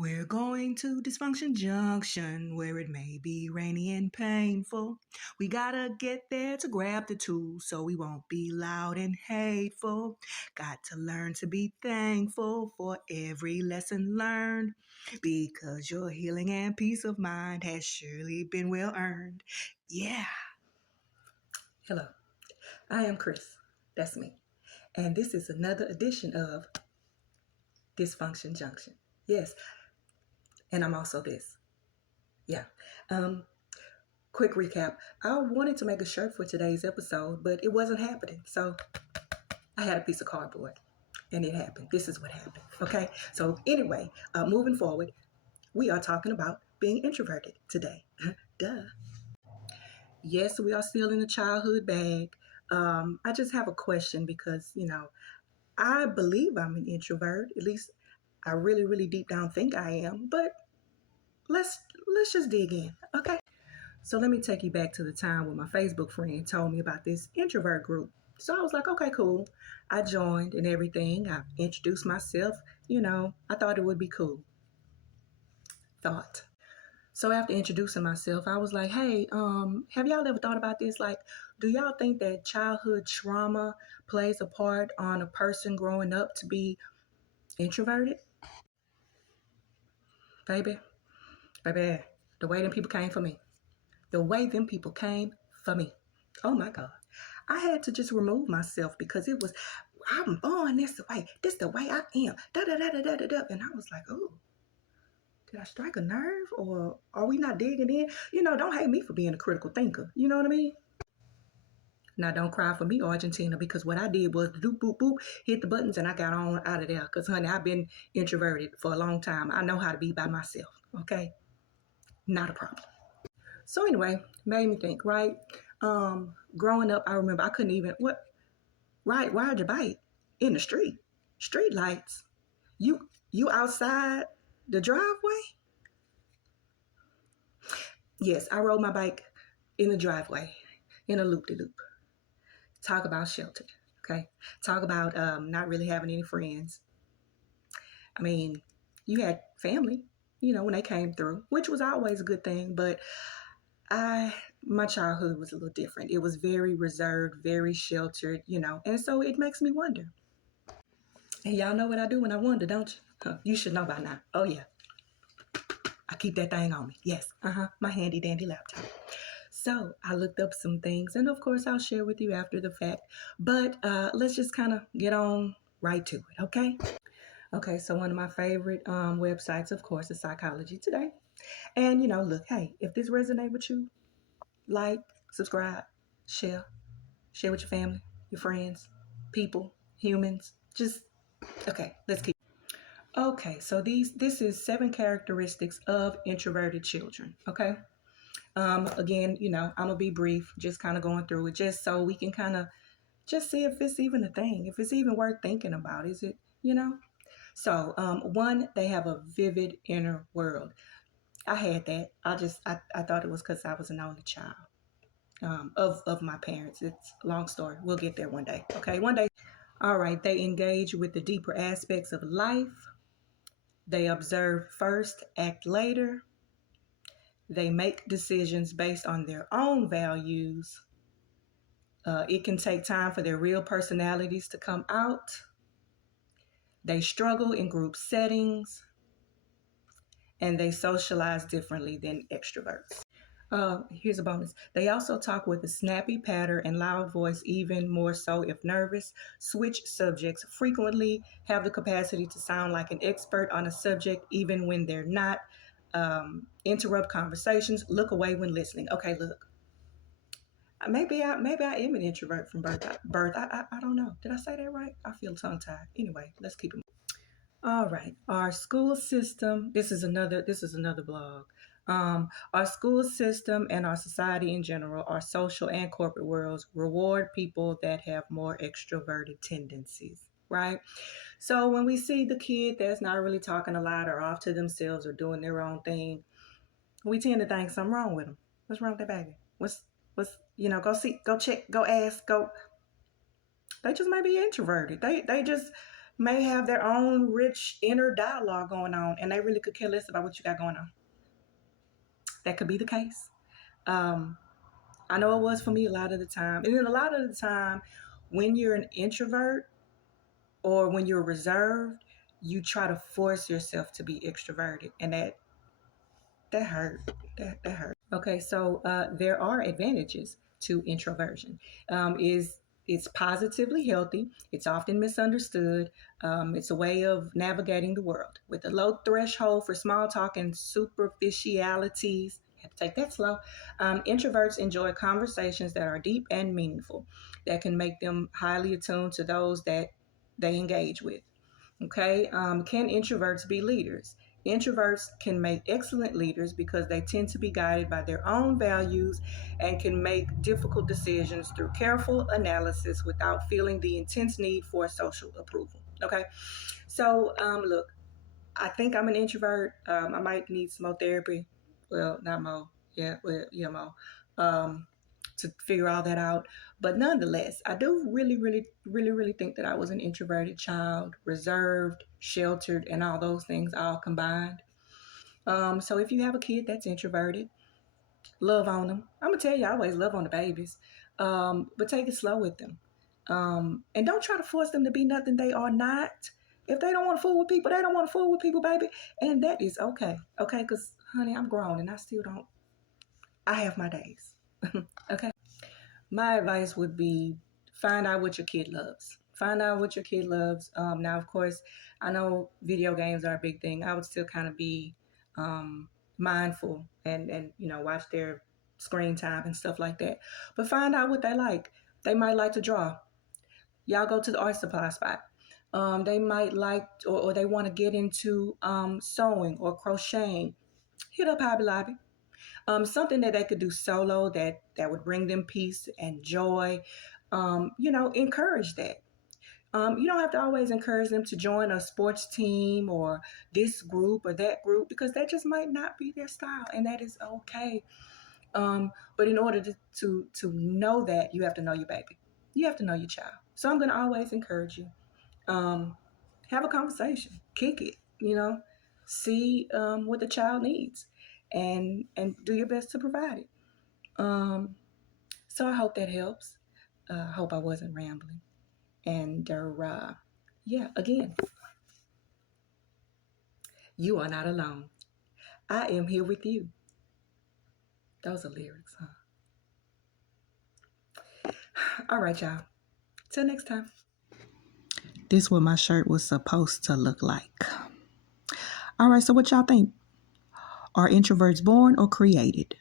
We're going to Dysfunction Junction, where it may be rainy and painful. We gotta get there to grab the tools so we won't be loud and hateful. Got to learn to be thankful for every lesson learned, because your healing and peace of mind has surely been well earned. Yeah. Hello, I am Chris. That's me. And this is another edition of Dysfunction Junction. Yes. And I'm also this. Yeah. Quick recap. I wanted to make a shirt for today's episode, but it wasn't happening. So I had a piece of cardboard and it happened. This is what happened. Okay. So anyway, moving forward, we are talking about being introverted today. Duh. Yes, we are still in the childhood bag. I just have a question because, I believe I'm an introvert. At least I really, really deep down think I am. But let's just dig in. Okay. So let me take you back to the time when my Facebook friend told me about this introvert group. So I was like, okay, cool. I joined and everything. I introduced myself. I thought it would be cool. So after introducing myself, I was like, hey, have y'all ever thought about this? Like, do y'all think that childhood trauma plays a part on a person growing up to be introverted? Baby, the way them people came for me. Oh my God. I had to just remove myself because it was, I'm born this way. This the way I am. Da da da da da da da. And I was like, oh, did I strike a nerve or are we not digging in? Don't hate me for being a critical thinker. You know what I mean? Now, don't cry for me, Argentina, because what I did was do boop, boop, hit the buttons and I got on out of there. Because, honey, I've been introverted for a long time. I know how to be by myself, okay? Not a problem. So anyway, made me think, right? Growing up, I remember I couldn't even, ride your bike in the street lights. You outside the driveway? Yes, I rode my bike in the driveway in a loop-de-loop. Talk about sheltered, okay? Talk about not really having any friends. I mean, you had family, when they came through, which was always a good thing, but my childhood was a little different. It was very reserved, very sheltered, and so it makes me wonder. And y'all know what I do when I wonder, don't you? You should know by now. Oh yeah. I keep that thing on me. Yes. My handy dandy laptop. So I looked up some things and of course I'll share with you after the fact, but let's just kind of get on right to it. Okay. So one of my favorite websites, of course, is Psychology Today. And look, hey, if this resonates with you, like, subscribe, share with your family, your friends, people, humans. Okay, let's keep. Okay, so this is 7 characteristics of introverted children. Okay. Again, I'm gonna be brief, just kind of going through it, just so we can kind of just see if it's even a thing, if it's even worth thinking about. Is it, So, 1, they have a vivid inner world. I had that. I thought it was because I was an only child of my parents. It's a long story. We'll get there one day. Okay, one day. All right, they engage with the deeper aspects of life. They observe first, act later. They make decisions based on their own values. It can take time for their real personalities to come out. They struggle in group settings. And they socialize differently than extroverts. Here's a bonus. They also talk with a snappy patter and loud voice, even more so if nervous, switch subjects frequently, have the capacity to sound like an expert on a subject even when they're not, interrupt conversations, look away when listening. Okay, look. Maybe I am an introvert from birth. I don't know. Did I say that right? I feel tongue-tied. Anyway, let's keep it. All right. Our school system. This is another blog. Our school system and our society in general, our social and corporate worlds reward people that have more extroverted tendencies, right? So when we see the kid that's not really talking a lot or off to themselves or doing their own thing, we tend to think something wrong with them. What's wrong with that baby? What's go see, go check, go ask, go. They just may be introverted. They just may have their own rich inner dialogue going on, and they really could care less about what you got going on. That could be the case. Um, I know it was for me a lot of the time. And then a lot of the time, when you're an introvert or when you're reserved, you try to force yourself to be extroverted, and that hurt. That hurt. Okay, so there are advantages to introversion. Is It's positively healthy. It's often misunderstood. It's a way of navigating the world with a low threshold for small talk and superficialities. Have to take that slow. Introverts enjoy conversations that are deep and meaningful, that can make them highly attuned to those that they engage with. Okay, can introverts be leaders? Introverts can make excellent leaders because they tend to be guided by their own values and can make difficult decisions through careful analysis without feeling the intense need for social approval. Okay, so look, I think I'm an introvert. I might need some more therapy. Well, not more. Yeah, well, yeah, more. To figure all that out. But nonetheless, I do really think that I was an introverted child, reserved, sheltered, and all those things all combined. So if you have a kid that's introverted, love on them. I'm gonna tell you, I always love on the babies, but take it slow with them, and don't try to force them to be nothing they are not. If they don't want to fool with people, they don't want to fool with people, baby, and that is okay. Okay, because honey, I'm grown and I still don't. I have my days. Okay. My advice would be find out what your kid loves. Find out what your kid loves. Now, of course, I know video games are a big thing. I would still kind of be mindful and watch their screen time and stuff like that. But find out what they like. They might like to draw. Y'all go to the art supply spot. They might like or they want to get into sewing or crocheting. Hit up Hobby Lobby. Something that they could do solo that would bring them peace and joy. Encourage that. You don't have to always encourage them to join a sports team or this group or that group because that just might not be their style, and that is okay. But in order to know that, you have to know your baby. You have to know your child. So I'm going to always encourage you. Have a conversation, kick it. See what the child needs, and do your best to provide it. So I hope that helps. I hope I wasn't rambling. And yeah, again, you are not alone. I am here with you. Those are lyrics, huh? All right, y'all. Till next time. This is what my shirt was supposed to look like. All right, so what y'all think? Are introverts born or created?